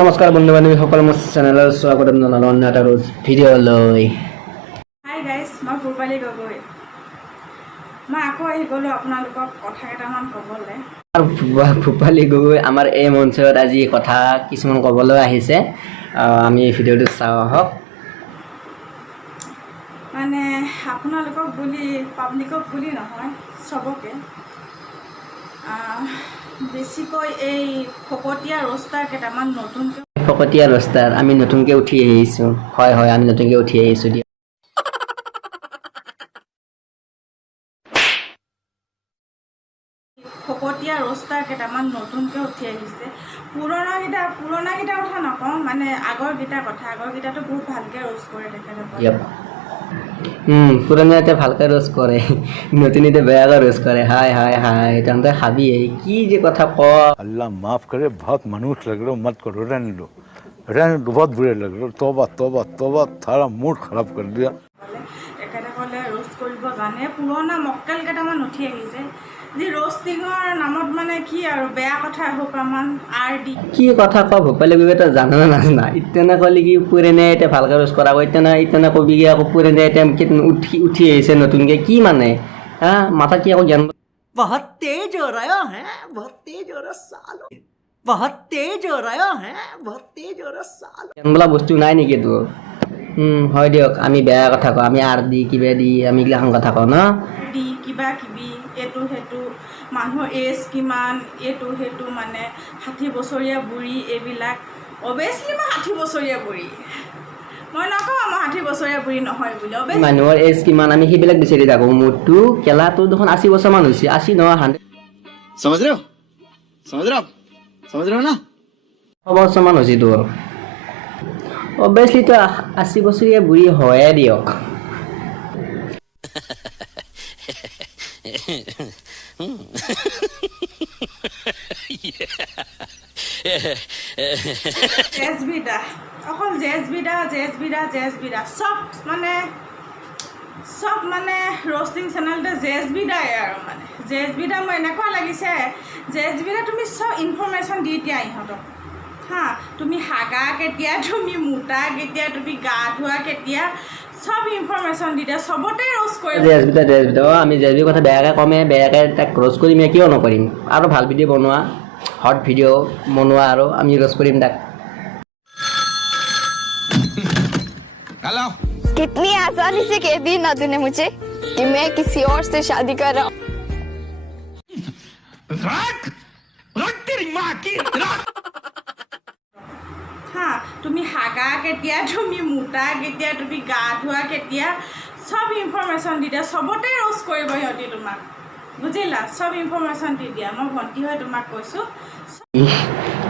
নমস্কাৰ বন্ধু বান্ধৱী সকল মোৰ চেনেলৰ স্বাগতম জনালোঁ অন্য এটা ভিডিঅ'লৈ। হাই গাইজ, মই পূৰ্বালী গগৈ। মই আকৌ আহি গ'লোঁ আপোনালোকক কথা কেইটামান ক'বলৈ। ভূপালী গগৈ আমাৰ এই মঞ্চত আজি কথা কিছুমান ক'বলৈ আহিছে। আমি ভিডিঅ'টো চাওঁ আহক। মানে আপোনালোকক বুলি পাব্লিকক বুলি নহয়, চবকে বেছিকৈ এই ফকতীয়া ৰষ্টাৰ কেইটামান নতুনকৈ ফকতীয়া ৰষ্টাৰ আমি নতুনকৈ উঠি আহিছোঁ। হয় আমি নতুনকৈ উঠি আহিছোঁ দিয়া। ফকতীয়া ৰষ্টাৰ কেইটামান নতুনকৈ উঠি আহিছে। পুৰণাকেইটা কথা নকওঁ, মানে আগৰকেইটাৰ বহুত ভালকৈ ৰ'ষ্ট কৰে তেখেতসকলে। পুৰণা এতিয়া ভালকৈ ৰ'ষ্ট কৰে, নতুন এতিয়া বেয়াকৈ ৰ'ষ্ট কৰে। হাই তহঁতে খাবি কি যে কথা ক। अल्लाह माफ करे, बहुत मनुष्य लग रहे हो, मत करो, रहने दो, बहुत बुरे लग रहे हो। तोबा थारा मूड खराब कर दिया। তেখেতসকলে ৰ'ষ্ট কৰিব জানে। পুৰণা মক্কেল কেইটামান উঠি আহিছে যি ৰ'ষ্টিঙৰ নামত মানে কি আৰু বেয়া কথা এসোপামান কি কথা ক ভূপালী গগৈ তই জানো নাজানা। ইতেনে ক'লি কি পুৰণা এতিয়া ভালকৈ ৰ'ষ্ট কৰা, ইতেনে কবি কি আকৌ পুৰণা এতিয়া উঠি আহিছে নতুনকৈ, কি মানে মাথা কি আকৌ জ্ঞান बहुत तेज हो रहा है, बहुत तेज हो रहा सालो, बहुत तेज हो रहा है, बहुत तेज हो रहा सालो। জ্ঞান বোলা বস্তু নাই নেকি তোৰ? হয় দিয়ক, আমি বেয়া কথা কওঁ, আমি আৰ দি কিবা দি আমি এইগিলাখন কথা কওঁ ন। দি কিবা কিবি এইটো সেইটো মানুহৰ এজ কিমান এইটো সেইটো মানে 60 বছৰীয়া বুঢ়ী এইবিলাক। অভিয়াছলি মই 60 বছৰীয়া বুঢ়ী, মই নকওঁ মই 60 বছৰীয়া বুঢ়ী নহয় বুলি। মানুহৰ এজ কিমান আমি সেইবিলাক বিচাৰি থাকোঁ। মোৰতো কেলাটো দেখোন 80 বছৰমান হৈছে। 80 নহয় 100 समझ रहे हो ना। 100 বছৰমান হৈছে তোৰ। অভিয়াছলি তই 80 বছৰীয়া বুঢ়ী হয়ে দিয়ক। জেজবিদা অকল জেজবিদা চব মানে ৰ'ষ্টিং চেনেলতে জেজবিদাই আৰু মানে জেজবিদা মোৰ এনেকুৱা লাগিছে জেজবিদা তুমি চব ইনফৰমেশ্যন দি দিয়া ইহঁতক। তুমি হাগা কেতিয়া, তুমি মোটা কেতিয়া, তুমি গা ধোৱা কেতিয়া, চব ইনফৰমেশ্যন দি দিয়া, চবতে ৰ'ষ্ট কৰিব। জেজবিদা আমি জেজবিৰ কথা বেয়াকৈ কমে, বেয়াকৈ তাক ৰ'ষ্ট কৰিম, কিয় নকৰিম। আৰু ভাল ভিডিঅ' বনোৱা, হট ভিডিঅ' বনোৱা আৰু আমি ৰ'ষ্ট কৰিম তাক। कितनी आसानी से कह दी ना तूने मुझे कि मैं किसी और से शादी कर रहा हूँ। তুমি হাগা কেতিয়া, তুমি মোটা কেতিয়া, তুমি গা ধোৱা কেতিয়া, চব ইনফৰমেশ্যন দি দিয়া, চবতে ৰ'ষ্ট কৰিব সিহঁতি তোমাক, বুজিলা। চব ইনফৰমেশ্যন দি দিয়া। মই ভণ্টি হৈ তোমাক কৈছোঁ।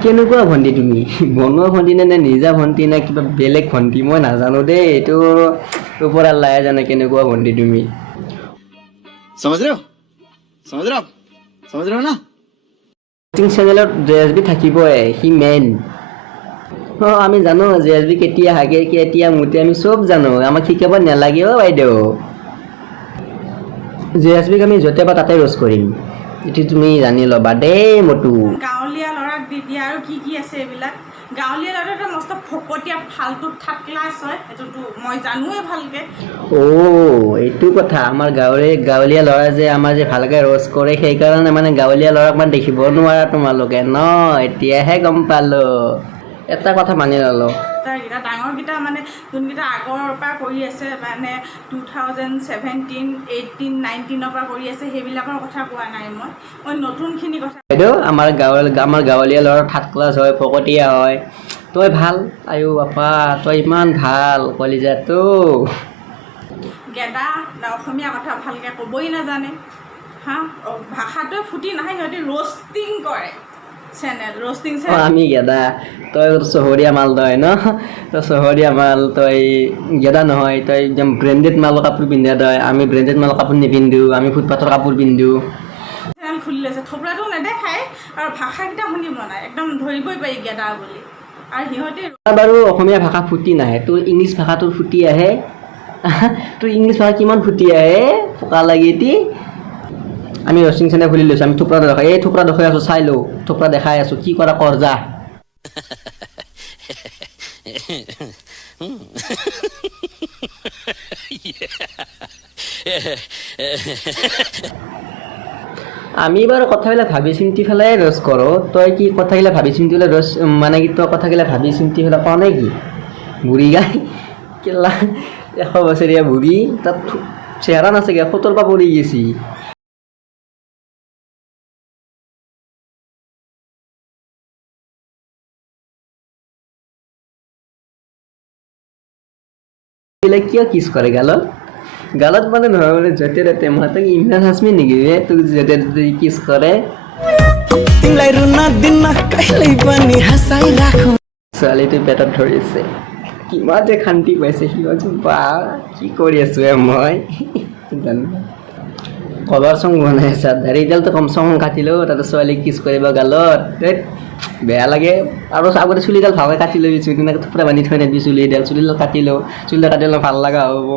কেনেকুৱা ভণ্টি তুমি? বনোৱা ভণ্টি নে নিজা ভণ্টি নে কিবা বেলেগ ভণ্টি মই নাজানো দেই। এইটো ওপৰ আল্লাহে জানে কেনেকুৱা ভণ্টি তুমি। समझ रहे हो ना। চেনেলত জেএছবি থাকিবই, সি মেইন। আমি জানো জেএছবি কেতিয়া হাগে কেতিয়া মুতে, আমি চব জানো, আমাক শিকাব নালাগে বাইদেউ। জেএছবিক আমি য'তে বা তাতে ৰ'ষ্ট কৰিম, এইটো তুমি জানি ল'বা দেই মটু। গাঁৱলীয়া ল'ৰাক দি দিয়া আৰু কি আছে এইবিলাক। গাঁৱলীয়া ল'ৰাটো মস্ত ফকতীয়া ফাল্টু থাৰ্ড ক্লাছ হয়, এইটোতো মই জানোৱেই ভালকৈ। এইটো কথা। আমাৰ গাঁৱলীয়া ল'ৰা যে আমাৰ যে ভালকৈ ৰ'ষ্ট কৰে, সেইকাৰণে মানে গাঁৱলীয়া ল'ৰাক মানে দেখিব নোৱাৰা তোমালোকে ন। এতিয়াহে গম পালোঁ, এটা কথা মানি ল'লোঁ। ডাঙৰকেইটা মানে যোনকেইটা আগৰ পৰা কৰি আছে, মানে 2017, 18, 19 পৰা কৰি আছে, সেইবিলাকৰ কথা কোৱা নাই মই নতুনখিনি কথা। বাইদেউ আমাৰ গাঁৱলীয়া ল'ৰা থাৰ্ড ক্লাছ হয়, ফকতীয়া হয়। তই ভাল, আয়ো বাপা তই ইমান ভাল কলিজাটো। গেদা অসমীয়া কথা ভালকৈ ক'বই নাজানে। ভাষাটোৱে ফুটি নাহে, সিহঁতি ৰ'ষ্টিং কৰে চেনেল, ৰ'ষ্টিং চেনেল। আমি গেদা, তই চহৰীয়া মাল তই ন, তই চহৰীয়া মাল, তই গেদা নহয়। তই একদম ব্ৰেণ্ডেড মালৰ কাপোৰ পিন্ধা তই, আমি ব্ৰেণ্ডেড মালৰ কাপোৰ নিপিন্ধোঁ, আমি ফুটপাথৰ কাপোৰ পিন্ধোঁ। চেনেল খুলি লৈছে, থপৰাটো নেদেখায় আৰু ভাষাকেইটা শুনিব নাই, একদম ধৰিবই পাৰি গেদা বুলি। আৰু সিহঁতি বাৰু অসমীয়া ভাষা ফুটি নাহে, তোৰ ইংলিছ ভাষাটোৰ ফুটি আহে। তোৰ ইংলিছ ভাষা কিমান ফুটি আহে পকা লাগি এটি। আমি ৰ'ষ্টিং চেনেল খুলি লৈছোঁ, আমি থোপৰা দেখাই আছোঁ, চাই লওঁ থোপৰা দেখাই আছোঁ, কি কৰা কৰ যা। আমি বাৰু কথাবিলাক ভাবি চিন্তি পেলাই ৰ'জ কৰোঁ, তই কি কথাবিলাক ভাবি চিন্তি পেলাই ৰ'জ মানে কি তই কথাবিলাক ভাবি চিন্তি পেলাই কোৱা নাই কি? বুঢ়ী গাই কেলা 100 বছৰীয়া বুঢ়ী তাত চেহেৰা নাচাগে 70 পৰা পৰি গেছি। কিয় কিছ কৰে গালত? গালত মানে নহয় মানে য'তে ত'তে মই তাক ইমৰান হাছমি নেকি বে তোক য'তে ত'তে কিছ কৰে। तिमीलाई रुन दिन कहिल्यै पनि हँसाइ राखौँ। ছোৱালীটো পেটত ধৰিছে, কিমান যে শান্তি পাইছে সি বা কি কৰি আছো মই জানো। কলৰ চং বনাই আছা দাড়িডালটো কম চং কাটিলেও তাতে ছোৱালীক কিছ কৰিব গালত ধেৎ বেয়া লাগে। আৰু আগতে চুলিডাল ভালকৈ কাটি লৈ তেনেকৈ থুপৰা বান্ধি থৈ নিবি চুলিডাল কাটিলেও চুলিডাল কাটিলে ভাল লগা হ'ব।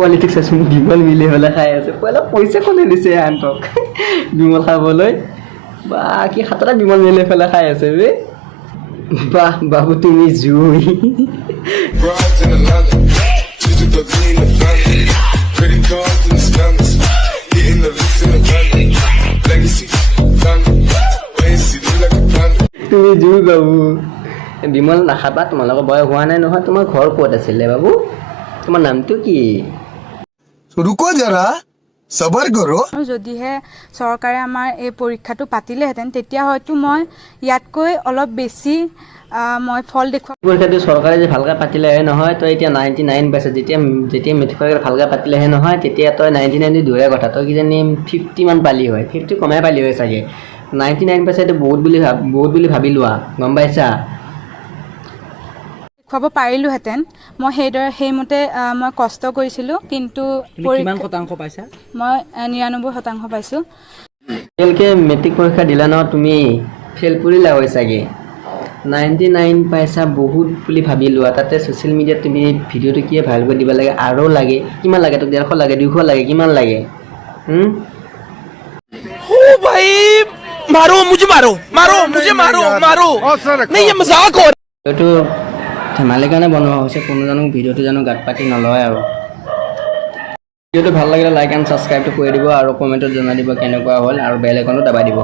পলিটিক্স আছে বিমল মিলি হ'লে খাই আছে পইলা পইচা কোনে দিছে আনটক বিমল খাবলৈ বা কি 7টা বিমল মিলি পেলাই খাই আছে বে বাহ বাবু তুমি জুই। Broads in Atlanta, just to the lean the family. Credit cards and the scammers, hitting the licks in the van. Legacy, family, wait, see, look like a panda. তুমি জুই বাবু। বিমল নাখাবা, তোমালোকৰ বয়স হোৱা নাই নহয়। তোমাৰ ঘৰ ক'ত আছিলে বাবু? তোমাৰ নামটো কি? रुको जरा सबर करो। যদিহে চৰকাৰে আমাৰ এই পৰীক্ষাটো পাতিলেহেঁতেন তেতিয়া হয়তো মই ইয়াতকৈ অলপ বেছি মই ফল দেখুৱাব। পৰীক্ষাটো চৰকাৰে যে ভালকৈ পাতিলেহে নহয়, তই এতিয়া 99 পাইছে। যেতিয়া মেট্ৰিক পৰীক্ষা ভালকৈ পাতিলেহে নহয় তেতিয়া তই 99 দূৰে কথা, তই কিজানি 50 মান পালি হয়, 50 কমাই পালি হয় চাগে। 99 পাইছে এইটো বহুত বুলি ভাবি লোৱা, গম পাইছা? দেখুৱাব পাৰিলোহেঁতেন। মই সেইমতে মই কষ্ট কৰিছিলোঁ, কিন্তু কিমান শতাংশ পাইছা? মই 99% পাইছোঁ। ফেইলকৈ মেট্ৰিক পৰীক্ষা দিলা ন তুমি, ফেইল কৰিলা হয় চাগে। 99 পাইছা বহুত বুলি ভাবি লোৱা, তাতে ছ'চিয়েল মিডিয়াত তুমি ভিডিঅ'টো কিয় ভাইৰেল কৰি দিব লাগে আৰু লাগে কিমান লাগে তোক? 150 লাগে 200 লাগে কিমান লাগে? ओ भाई मारो मुझे मारो नहीं ये मजाक हो। ভিডিঅ'টো ধেমালিৰ কাৰণে বনোৱা হৈছে, কোনো জানো ভিডিঅ'টো জানো গাত পাতি নলয় আৰু। ভিডিঅ'টো ভাল লাগিলে লাইক এণ্ড ছাবস্ক্ৰাইবটো কৰি দিব আৰু কমেণ্টত জনাই দিব কেনেকুৱা হ'ল আৰু বেল আইকনটো দবাই দিব।